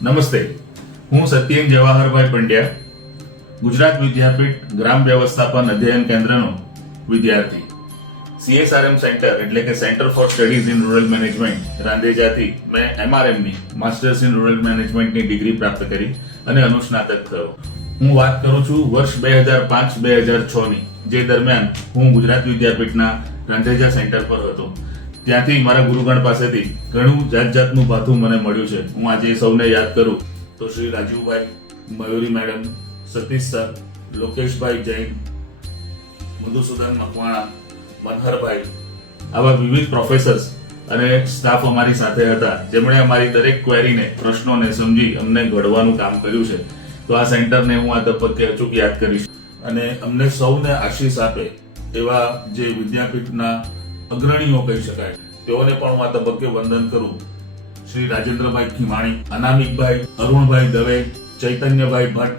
નમસ્તે, હું સત્યેન જવાહરભાઈ પંડ્યા, ગુજરાત વિદ્યાપીઠ ગ્રામ વ્યવસ્થાપન અધ્યયન કેન્દ્રનો વિદ્યાર્થી. CSRM સેન્ટર એટલે કે centre for studies in rural management રાંદેજાથી મેં MRMની માસ્ટર્સ ઇન રૂરલ મેનેજમેન્ટની ડિગ્રી પ્રાપ્ત કરી અને અનુસ્નાતક થયો. હું વાત કરું છું વર્ષ 2005-2006ની, જે દરમિયાન હું ગુજરાત વિદ્યાપીઠના રાંદેજા સેન્ટર પર હતો. ત્યાંથી મારા ગુરુગણ પાસેથી ઘણું જાતનું ભાથું મને મળ્યું છે. હું આજે સૌને યાદ કરું તો શ્રી રાજુભાઈ, મયુરી મેડમ, સતીશ સર, લોકેશભાઈ જૈન, મધુસૂદન મકવાણા, મનહરભાઈ, આવા વિવિધ પ્રોફેસર્સ અને સ્ટાફ અમારી સાથે હતા, જેમણે અમારી દરેક ક્વેરીને, પ્રશ્નોને સમજી અમને ઘડવાનું કામ કર્યું છે. તો આ સેન્ટરને હું આ તબક્કે અચૂક યાદ કરીશ અને અમને સૌને આશીષ આપે એવા જે વિદ્યાપીઠના અગ્રણીઓ કહી શકાય તેઓને પણ હું આ તબક્કે વંદન કરું. શ્રી રાજેન્દ્રભાઈ ખીમાણી, અનામિકભાઈ, અરુણભાઈ દવે, ચૈતન્યભાઈ ભટ્ટ,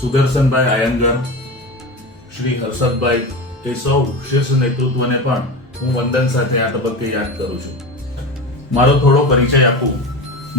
સુદર્શનભાઈ આયંગર, શ્રી હર્ષદભાઈ, એ સૌ શીર્ષ નેતૃત્વને પણ હું વંદન સાથે આ તબક્કે યાદ કરું છું. મારો થોડો પરિચય આપું.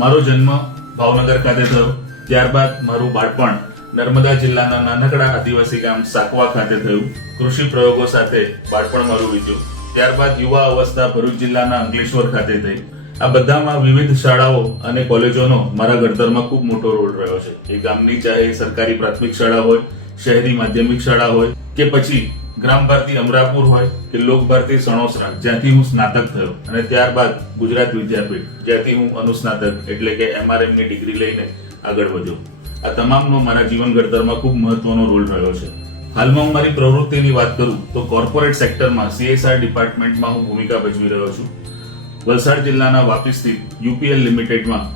મારો જન્મ ભાવનગર ખાતે થયો. ત્યારબાદ મારું બાળપણ નર્મદા જિલ્લાના નાનકડા આદિવાસી ગામ સાકવા ખાતે થયું. કૃષિ પ્રયોગો સાથે બાળપણ મારું વીત્યું. ત્યારબાદ યુવા અવસ્થા ભરૂચ જિલ્લાના અંકલેશ્વર ખાતે થઈ. આ બધામાં વિવિધ શાળાઓ અને કોલેજોનો મારા ઘડતરમાં ખૂબ મોટો રોલ રહ્યો છે. એ ગામની ચાહે સરકારી પ્રાથમિક શાળા હોય, શહેરી માધ્યમિક શાળા હોય કે પછી ગ્રામ ભારતી અમરાપુર હોય કે લોક ભારતી સણોસરા, જ્યાંથી હું સ્નાતક થયો, અને ત્યારબાદ ગુજરાત વિદ્યાપીઠ, જ્યાંથી હું અનુસ્નાતક એટલે કે MRMની ડિગ્રી લઈને આગળ વધ્યો. આ તમામનો મારા જીવન ઘડતરમાં ખૂબ મહત્વનો રોલ રહ્યો છે. હાલમાં હું મારી પ્રવૃત્તિની વાત કરું તો કોર્પોરેટ સેક્ટરમાં CSR ડિપાર્ટમેન્ટમાં હું ભૂમિકા ભજવી રહ્યો છું. વલસાડ જિલ્લાના વાપી સ્થિત UPL લિમિટેડમાં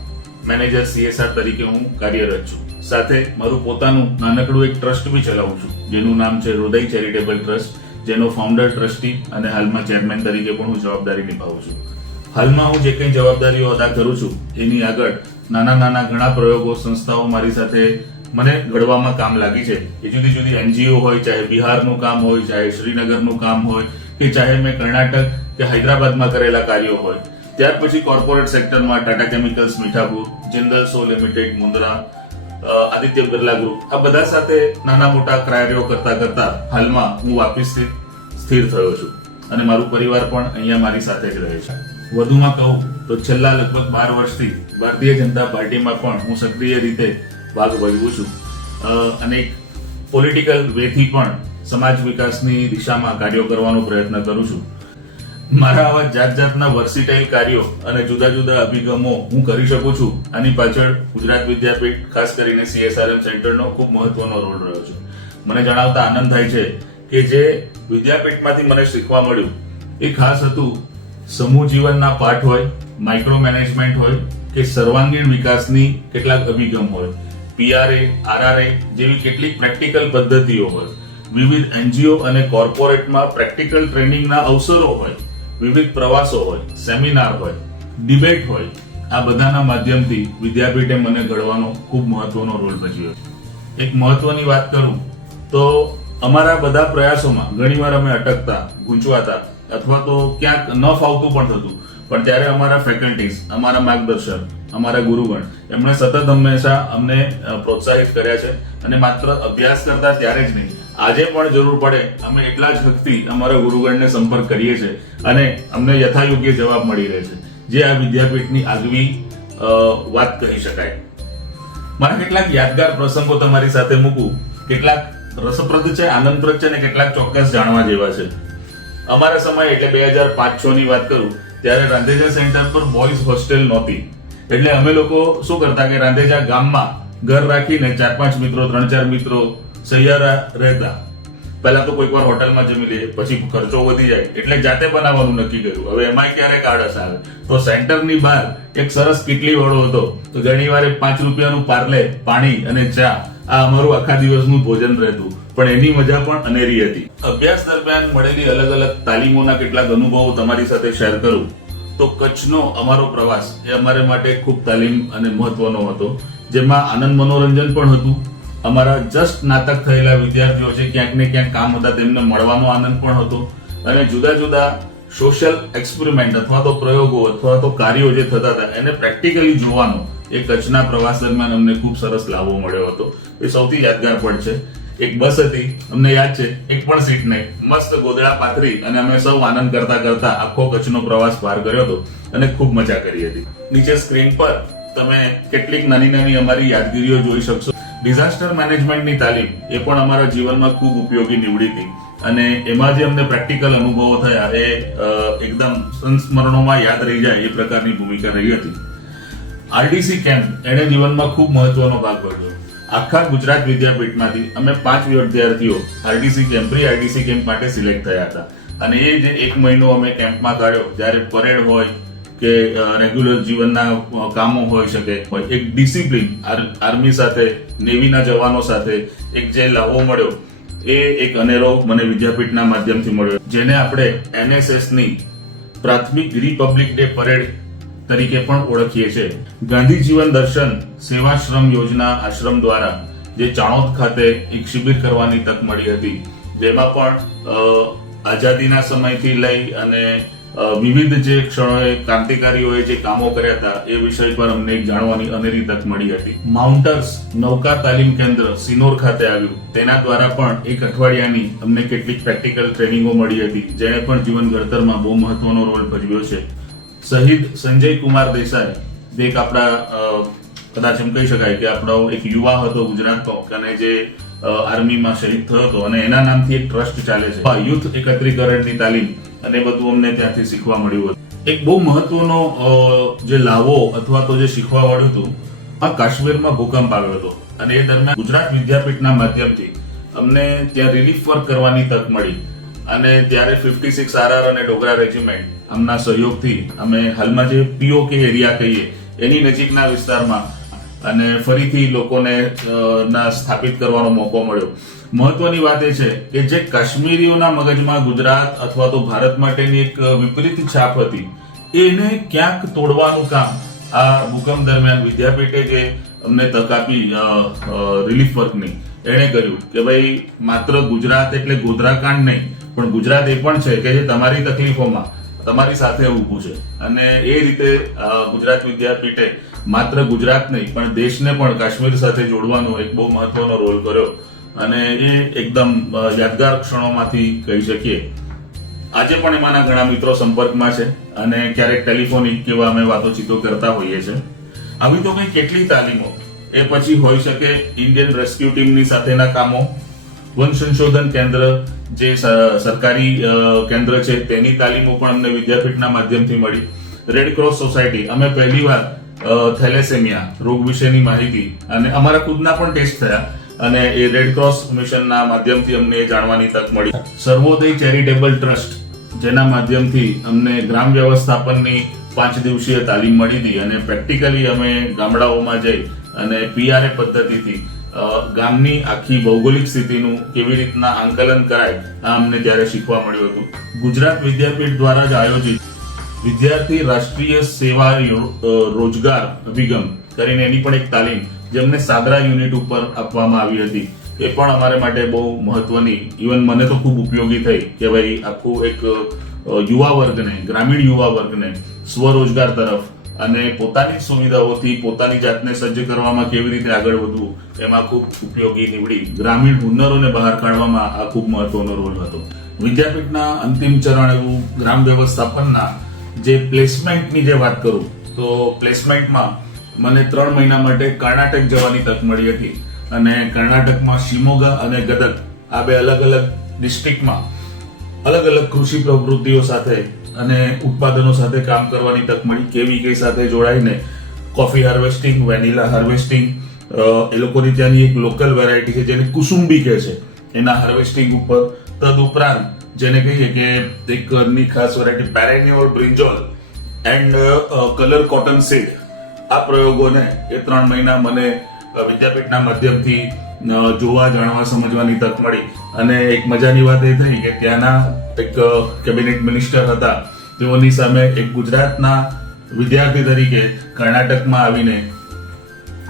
મેનેજર CSR તરીકે હું કાર્યરત છું. સાથે મારું પોતાનું નાનકડું એક ટ્રસ્ટ બી ચલાવું છું, જેનું નામ છે હૃદય ચેરિટેબલ ટ્રસ્ટ, જેનો ફાઉન્ડર, ટ્રસ્ટી અને હાલમાં ચેરમેન તરીકે પણ હું જવાબદારી નિભાવું છું. હાલમાં હું જે કંઈ જવાબદારીઓ અદા કરું છું એની આગળ નાના ઘણા પ્રયોગો, સંસ્થાઓ મારી સાથે મને ઘડવામાં કામ લાગી છે. એ જુદી જુદી NGO હોય, ચાહે બિહારનું કામ હોય, ચાહે શ્રીનગરનું કામ હોય કે ચાહે મેં કર્ણાટક કે હૈદરાબાદમાં કરેલા કાર્યો હોય. ત્યાર પછી કોર્પોરેટ સેક્ટરમાં ટાટા કેમિકલ્સ મીઠાપુર, જિંદલ સો લિમિટેડ મુન્દ્રા, આદિત્ય બિરલા ગ્રુપ, આ બધા સાથે નાના મોટા કાર્યો કરતા હાલમાં હું વાપી સ્થિર થયો છું અને મારું પરિવાર પણ અહીંયા મારી સાથે જ રહે છે. વધુમાં કહું તો છેલ્લા લગભગ 12 વર્ષથી ભારતીય જનતા પાર્ટીમાં પણ હું સક્રિય રીતે ભાગ ભજવું છું અને એક પોલિટિકલ વેથી પણ સમાજ વિકાસની દિશામાં કાર્યો કરવાનો પ્રયત્ન કરું છું. મારા આવા જાતના વર્સિટાઇલ કાર્યો અને જુદા અભિગમો હું કરી શકું છું. આની પાછળ ગુજરાત વિદ્યાપીઠ, ખાસ કરીને CSRM સેન્ટરનો ખૂબ મહત્વનો રોલ રહ્યો છે. મને જણાવતા આનંદ થાય છે કે જે વિદ્યાપીઠમાંથી મને શીખવા મળ્યું એ ખાસ હતું સમૂહ જીવનના પાઠ હોય, માઇક્રો મેનેજમેન્ટ હોય કે સર્વાંગીણ વિકાસની કેટલાક અભિગમ હોય, PRA, RRA જેવી કેટલીક પ્રેક્ટિકલ પદ્ધતિઓ હોય, વિવિધ NGO અને કોર્પોરેટમાં પ્રેક્ટિકલ ટ્રેનિંગના અવસરો હોય, વિવિધ પ્રવાસો હોય, સેમિનાર હોય, ડિબેટ હોય. આ બધાના માધ્યમથી વિદ્યાપીઠે મને ઘડવાનો ખૂબ મહત્વનો રોલ ભજવ્યો. એક મહત્વની વાત કરું તો અમારા બધા પ્રયાસોમાં ઘણીવાર અમે અટકતા, ગૂંચવાતા અથવા તો ક્યાંક ન ફાવતું પણ થતું, પણ ત્યારે અમારા ફેકલ્ટીઝ, અમારા માર્ગદર્શક, અમારા ગુરુગણ એમણે સતત હંમેશા અમને પ્રોત્સાહિત કર્યા છે. અને માત્ર અભ્યાસ કરતા ત્યારે જ નહીં, આજે પણ જરૂર પડે અમે એટલા જ હકથી અમારા ગુરુગણને સંપર્ક કરીએ છીએ અને અમને યથાયોગ્ય જવાબ મળી રહે છે, જે આ વિદ્યાપીઠની આગવી વાત કહી શકાય. મારા કેટલાક યાદગાર પ્રસંગો તમારી સાથે મૂકું. કેટલાક રસપ્રદ છે, આનંદપ્રદ છે અને કેટલાક ચોક્કસ જાણવા જેવા છે. અમારા સમય એટલે 2005-06 ની વાત કરું ત્યારે રાંદેજા સેન્ટર પર બોયઝ હોસ્ટેલ નહોતી. એટલે અમે લોકો શું કરતા કે રાંદેજા ગામમાં ઘર રાખીને 4-5 મિત્રો, 3-4 મિત્રો સૈયારા રહેતા. પહેલા તો કોઈક વાર હોટલમાં જમી લઈએ, પછી ખર્ચો વધી જાય એટલે જાતે બનાવવાનું નક્કી કર્યું. હવે એમાંય ક્યારેક આળસ આવે તો સેન્ટરની બહાર એક સરસ કીટલી વાળો હતો, તો ઘણી વાર 5 રૂપિયાનું પાર્લે, પાણી અને ચા, આ અમારું આખા દિવસનું ભોજન રહેતું. પણ એની મજા પણ અનેરી હતી. અભ્યાસ દરમિયાન મળેલી અલગ તાલીમોના કેટલાક અનુભવો તમારી સાથે શેર કરું તો કચ્છનો અમારો પ્રવાસ એ અમારે માટે ખૂબ તાલીમ અને મહત્વનો હતો, જેમાં આનંદ મનોરંજન પણ હતું. અમારા જસ્ટ સ્નાતક થયેલા વિદ્યાર્થીઓ છે, ક્યાંક ને ક્યાંક કામ હતા, તેમને મળવાનો આનંદ પણ હતો અને જુદા સોશિયલ એક્સપેરિમેન્ટ અથવા તો પ્રયોગો અથવા તો કાર્યો જે થતા હતા એને પ્રેક્ટિકલી જોવાનો એ કચ્છના પ્રવાસ દરમિયાન અમને ખૂબ સરસ લાભો મળ્યો હતો. એ સૌથી યાદગાર પળ છે. એક બસ હતી, અમને યાદ છે, એક પણ સીટ નહીં, મસ્ત ગોદડા પાથરી અને અમે સૌ આનંદ કરતા કરતા આખો કચ્છનો પ્રવાસ પાર કર્યો હતો અને ખૂબ મજા કરી હતી. નીચે સ્ક્રીન પર તમે કેટલીક નાની નાની અમારી યાદગીરીઓ જોઈ શકશો. ડિઝાસ્ટર મેનેજમેન્ટની તાલીમ એ પણ અમારા જીવનમાં ખૂબ ઉપયોગી નીવડી હતી અને એમાં જે અમને પ્રેક્ટિકલ અનુભવો થયા એ એકદમ સંસ્મરણોમાં યાદ રહી જાય એ પ્રકારની ભૂમિકા રહી હતી. આરડીસી કેમ્પ એને જીવનમાં ખૂબ મહત્વનો ભાગ ભજવ્યો. આખા ગુજરાત વિદ્યાપીઠમાંથી અમે 5 વિદ્યાર્થીઓ RDC camp pre RDC camp માટે સિલેક્ટ થયા હતા અને એ જે 1 મહિનો અમે કેમ્પમાં કાઢ્યો, જ્યારે પરેડ હોય કે રેગ્યુલર જીવનના કામો હોઈ શકે, એક ડિસિપ્લિન આર્મી સાથે, નેવીના જવાનો સાથે એક જે લાભો મળ્યો એ એક અનેરો મને વિદ્યાપીઠના માધ્યમથી મળ્યો, જેને આપણે NSS ની પ્રાથમિક રિપબ્લિક ડે પરેડ તરીકે પણ ઓળખીએ છીએ. ગાંધી જીવન દર્શન સેવાશ્રમ યોજના આશ્રમ દ્વારા જે ચાણોદ ખાતે એક શિબિર કરવાની તક મળી હતી, જેમાં પણ આઝાદીના સમયથી લઈ અને વિવિધ જે ક્ષણોએ ક્રાંતિકારીઓએ જે કામો કર્યા હતા એ વિષય પર અમને જાણવાની અનેરી તક મળી હતી. માઉન્ટર્સ નૌકા તાલીમ કેન્દ્ર સિનોર ખાતે આવ્યું, તેના દ્વારા પણ એક અઠવાડિયાની અમને કેટલીક પ્રેક્ટિકલ ટ્રેનિંગો મળી હતી, જેણે પણ જીવન ઘડતરમાં બહુ મહત્વનો રોલ ભજવ્યો છે. શહીદ સંજય કુમાર દેસાઈ જે એક આપણા કદાચ એમ કહી શકાય કે આપણો એક યુવા હતો ગુજરાતનો અને જે આર્મીમાં શહીદ થયો હતો અને એના નામથી એક ટ્રસ્ટ ચાલે છે, યુથ એકત્રીકરણની તાલીમ અને બધું અમને ત્યાંથી શીખવા મળ્યું હતું. એક બહુ મહત્વનો જે લાવો અથવા તો જે શીખવા મળ્યું હતું, આ કાશ્મીરમાં ભૂકંપ આવ્યો હતો અને એ દરમિયાન ગુજરાત વિદ્યાપીઠના માધ્યમથી અમને ત્યાં રિલીફ વર્ક કરવાની તક મળી અને ત્યારે 56 RR અને ડોગરા રેજિમેન્ટ આમના સહયોગથી અમે હાલમાં જે POK એરિયા કહીએ એની નજીકના વિસ્તારમાં અને ફરીથી લોકોને સ્થાપિત કરવાનો મોકો મળ્યો. મહત્વની વાત એ છે કે જે કાશ્મીરીઓના મગજમાં ગુજરાત અથવા તો ભારત માટેની એક વિપરીત છાપ હતી, એને ક્યાંક તોડવાનું કામ આ ભૂકંપ દરમિયાન વિદ્યાપીઠે જે અમને તક આપી રિલીફ વર્કની, એણે કર્યું કે ભાઈ માત્ર ગુજરાત એટલે ગોધરાકાંડ નહીં, પણ ગુજરાત એ પણ છે કે જે તમારી તકલીફોમાં તમારી સાથે ઊભું છે અને એ રીતે ગુજરાત વિદ્યાપીઠે માત્ર ગુજરાત નહીં પણ દેશને પણ કાશ્મીર સાથે જોડવાનો એક બહુ મહત્વનો રોલ કર્યો અને એ એકદમ યાદગાર ક્ષણોમાંથી કહી શકીએ. આજે પણ એમાંના ઘણા મિત્રો સંપર્કમાં છે અને ક્યારેક ટેલિફોનિક કેવા અમે વાતોચીતો કરતા હોઈએ છીએ. આવી તો કઈ કેટલી તાલીમો એ પછી હોઈ શકે ઇન્ડિયન રેસ્ક્યુ ટીમની સાથેના કામો, વન સંશોધન કેન્દ્ર જે સરકારી કેન્દ્ર છે તેની તાલીમો પણ અમને વિદ્યાપીઠના માધ્યમથી મળી. રેડ ક્રોસ સોસાયટી, અમે પહેલીવાર થેલેસેમિયા રોગ વિશેની માહિતી અને અમારા ખુદના પણ ટેસ્ટ થયા અને એ રેડ ક્રોસ મિશનના માધ્યમથી અમને જાણવાની તક મળી. સર્વોદય ચેરિટેબલ ટ્રસ્ટ જેના માધ્યમથી અમને ગ્રામ વ્યવસ્થાપનની 5 દિવસીય તાલીમ મળી હતી અને પ્રેક્ટિકલી અમે ગામડાઓમાં જઈ અને PRA પદ્ધતિથી ગામની આખી ભૌગોલિક સ્થિતિનું કેવી રીતના આંકલન કરાય આ અમને ત્યારે શીખવા મળ્યું હતું. ગુજરાત વિદ્યાપીઠ દ્વારા જ આયોજિત વિદ્યાર્થી રાષ્ટ્રીય સેવા રોજગાર અભિગમ કરીને એની પણ એક તાલીમ જે અમને સાદરા યુનિટ ઉપર આપવામાં આવી હતી, એ પણ અમારે માટે બહુ મહત્વની, ઇવન મને તો ખૂબ ઉપયોગી થઈ કે ભાઈ આખું એક યુવા વર્ગને, ગ્રામીણ યુવા વર્ગને સ્વરોજગાર તરફ અને પોતાની સુવિધાઓથી પોતાની જાતને સજ્જ કરવામાં કેવી રીતે આગળ વધવું એમાં ખૂબ ઉપયોગી નીવડી. ગ્રામીણ હુનરોને બહાર કાઢવામાં આ ખૂબ મહત્વનો રોલ હતો. વિદ્યાપીઠના અંતિમ ચરણ એવું ગ્રામ વ્યવસ્થાપનના જે પ્લેસમેન્ટની જે વાત કરું તો પ્લેસમેન્ટમાં મને 3 મહિના માટે કર્ણાટક જવાની તક મળી હતી અને કર્ણાટકમાં શિમોગા અને ગદગ આ બે અલગ અલગ ડિસ્ટ્રિક્ટમાં અલગ અલગ કૃષિ પ્રવૃત્તિઓ સાથે અને ઉત્પાદનો સાથે કામ કરવાની તક મળી. KVK સાથે જોડાઈને કોફી હાર્વેસ્ટિંગ, વેનીલા હાર્વેસ્ટિંગ, એ લોકોની ત્યાંની એક લોકલ વેરાયટી છે જેને કુસુંબી કહે છે, એના હાર્વેસ્ટિંગ ઉપર, તદુપરાંત જેને કહીએ કે એક ની ખાસ variety perennial brinjal and colour cotton seed, આ પ્રયોગોને એ 3 મહિના મને વિદ્યાપીઠના માધ્યમથી જોવા, જાણવા, સમજવાની તક મળી અને એક મજાની વાત એ થઈ કે ત્યાંના એક કેબિનેટ મિનિસ્ટર હતા, તેઓની સામે એક ગુજરાતના વિદ્યાર્થી તરીકે કર્ણાટકમાં આવીને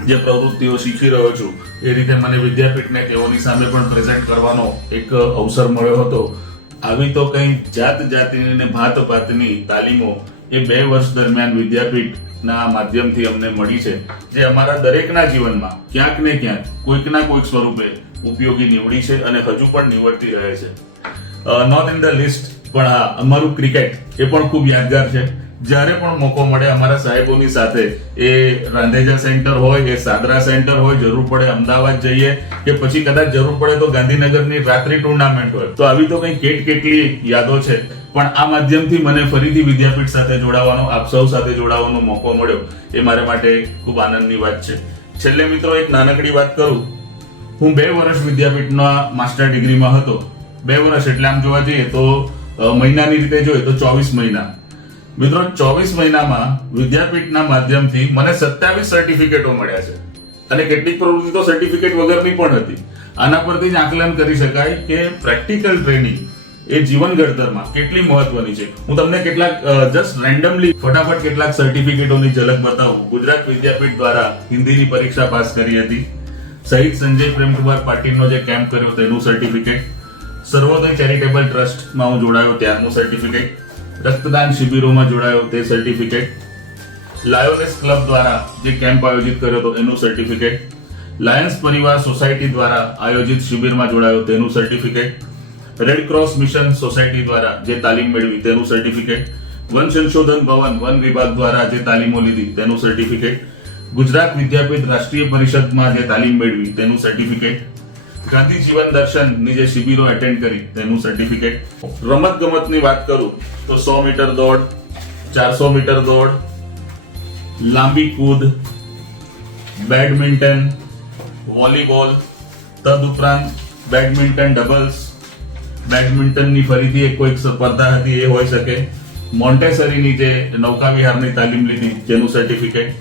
જે પ્રવૃત્તિઓ શીખી રહ્યો છું એ રીતે મને વિદ્યાપીઠને તેઓની સામે પણ પ્રેઝન્ટ કરવાનો એક અવસર મળ્યો હતો. આવી તો કઈ જાત જાતની ને ભાત ભાતની તાલીમો એ 2 વર્ષ દરમિયાન વિદ્યાપીઠના માધ્યમથી અમને મળી છે, જે અમારા દરેકના જીવનમાં ક્યાંક ને ક્યાંક કોઈકના કોઈક સ્વરૂપે ઉપયોગી નીવડી છે અને હજુ પણ નીવડતી રહે છે. નોટ ઇન ધ લિસ્ટ, પણ હા, અમારું ક્રિકેટ એ પણ ખૂબ યાદગાર છે. જ્યારે પણ મોકો મળે અમારા સાહેબોની સાથે, એ રાંધેજા સેન્ટર હોય, એ સાદરા સેન્ટર હોય, જરૂર પડે અમદાવાદ જઈએ કે પછી કદાચ જરૂર પડે તો ગાંધીનગરની રાત્રિ ટુર્નામેન્ટ હોય, તો આવી તો કઈ કેટલી યાદો છે. પણ આ માધ્યમથી મને ફરીથી વિદ્યાપીઠ સાથે જોડાવાનો, આપ સૌ સાથે જોડાવાનો મોકો મળ્યો, એ મારા માટે ખૂબ આનંદની વાત છે. છેલ્લે મિત્રો એક નાનકડી વાત કરું. હું 2 વર્ષ વિદ્યાપીઠના માસ્ટર ડિગ્રીમાં હતો. 2 વર્ષ એટલે આમ જોવા જઈએ તો મહિનાની રીતે જોઈએ તો 24 મહિના. મિત્રો, 24 મહિનામાં વિદ્યાપીઠના માધ્યમથી મને 27 સર્ટિફિકેટો મળ્યા છે અને કેટલીક પ્રવૃત્તિ તો સર્ટિફિકેટ વગરની પણ હતી. આના પરથી જ આકલન કરી શકાય કે પ્રેક્ટિકલ ટ્રેનિંગ એ જીવન ઘડતરમાં કેટલી મહત્વની છે. હું તમને કેટલાક જસ્ટ રેન્ડમલી ફટાફટ કેટલાક સર્ટિફિકેટોની ઝલક બતાવું. ગુજરાત વિદ્યાપીઠ દ્વારા હિન્દીની પરીક્ષા પાસ કરી હતી. શહીદ સંજય પ્રેમકુમાર પાટીલનો જે કેમ્પ કર્યો તેનું સર્ટિફિકેટ. સર્વોદય ચેરિટેબલ ટ્રસ્ટમાં હું જોડાયો ત્યાંનું સર્ટિફિકેટ. રક્તદાન શિબિરોમાં જોડાયો તે સર્ટિફિકેટ. લાયોનેસ ક્લબ દ્વારા જે કેમ્પ આયોજિત કર્યો હતો એનું સર્ટિફિકેટ. લાયન્સ પરિવાર સોસાયટી દ્વારા આયોજિત શિબિરમાં જોડાયો તેનું certificate. Red cross mission society દ્વારા જે તાલીમ મેળવી તેનું સર્ટિફિકેટ. વન સંશોધન ભવન વન વિભાગ દ્વારા જે તાલીમો લીધી તેનું સર્ટિફિકેટ. ગુજરાત વિદ્યાપીઠ રાષ્ટ્રીય પરિષદમાં જે તાલીમ મેળવી તેનું સર્ટિફિકેટ. ગાંધી જીવન દર્શનની જે શિબિરો એટેન્ડ કરી તેનું સર્ટિફિકેટ. રમત ગમતની વાત કરું તો 100 મીટર દોડ, 400 મીટર દોડ, લાંબી કૂદ, બેડમિન્ટન, વોલીબોલ, તદુપરાંત બેડમિન્ટન ડબલ્સ, બેડમિન્ટનની ફરીથી એક કોઈક સ્પર્ધા હતી એ હોઈ શકે. મોન્ટેસરીની જે નૌકા વિહારની તાલીમ લીધી જેનું સર્ટિફિકેટ.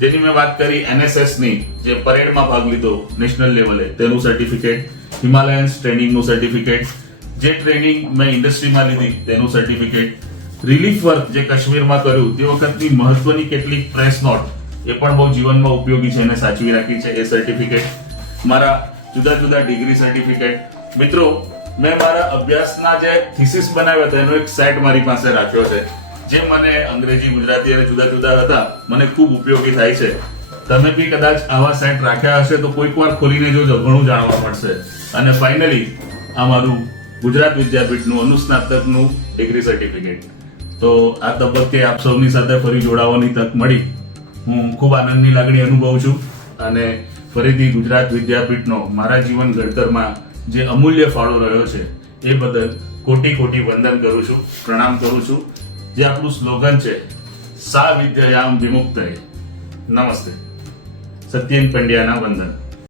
જેની મેં વાત કરી NSSની જે પરેડમાં ભાગ લીધો નેશનલ લેવલે તેનું સર્ટિફિકેટ. હિમાલયન્સ ટ્રેનિંગનું સર્ટિફિકેટ. જે ટ્રેનિંગ મેં ઇન્ડસ્ટ્રીમાં લીધી તેનું સર્ટિફિકેટ. રિલીફ વર્ક જે કાશ્મીરમાં કર્યું તે વખતની મહત્વની કેટલીક પ્રેસ નોટ એ પણ બહુ જીવનમાં ઉપયોગી છે અને સાચવી રાખી છે, એ સર્ટિફિકેટ. મારા જુદા જુદા ડિગ્રી સર્ટિફિકેટ. મિત્રો, મેં મારા અભ્યાસના જે થીસીસ બનાવ્યા હતા એનો એક સેટ મારી પાસે રાખ્યો છે, જે મને અંગ્રેજી, ગુજરાતી અને જુદા જુદા હતા, મને ખૂબ ઉપયોગી થાય છે. તમે બી કદાચ આવા સેટ રાખ્યા હશે તો કોઈક વાર ખોલીને જોજો, ઘણું જાણવા મળશે. અને ફાઇનલી આ મારું ગુજરાત વિદ્યાપીઠનું અનુસ્નાતકનું ડિગ્રી સર્ટિફિકેટ. તો આ તબક્કે આપ સૌની સાથે ફરી જોડાવાની તક મળી. હું ખૂબ આનંદની લાગણી અનુભવું છું અને ફરીથી ગુજરાત વિદ્યાપીઠનો મારા જીવન ઘડતરમાં જે અમૂલ્ય ફાળો રહ્યો છે એ બદલ કોટી કોટી વંદન કરું છું, પ્રણામ કરું છું. જે આપણું સ્લોગન છે, સા વિદ્યાયામ વિમુક્તયે. નમસ્તે. સત્યેન પંડ્યાના વંદન.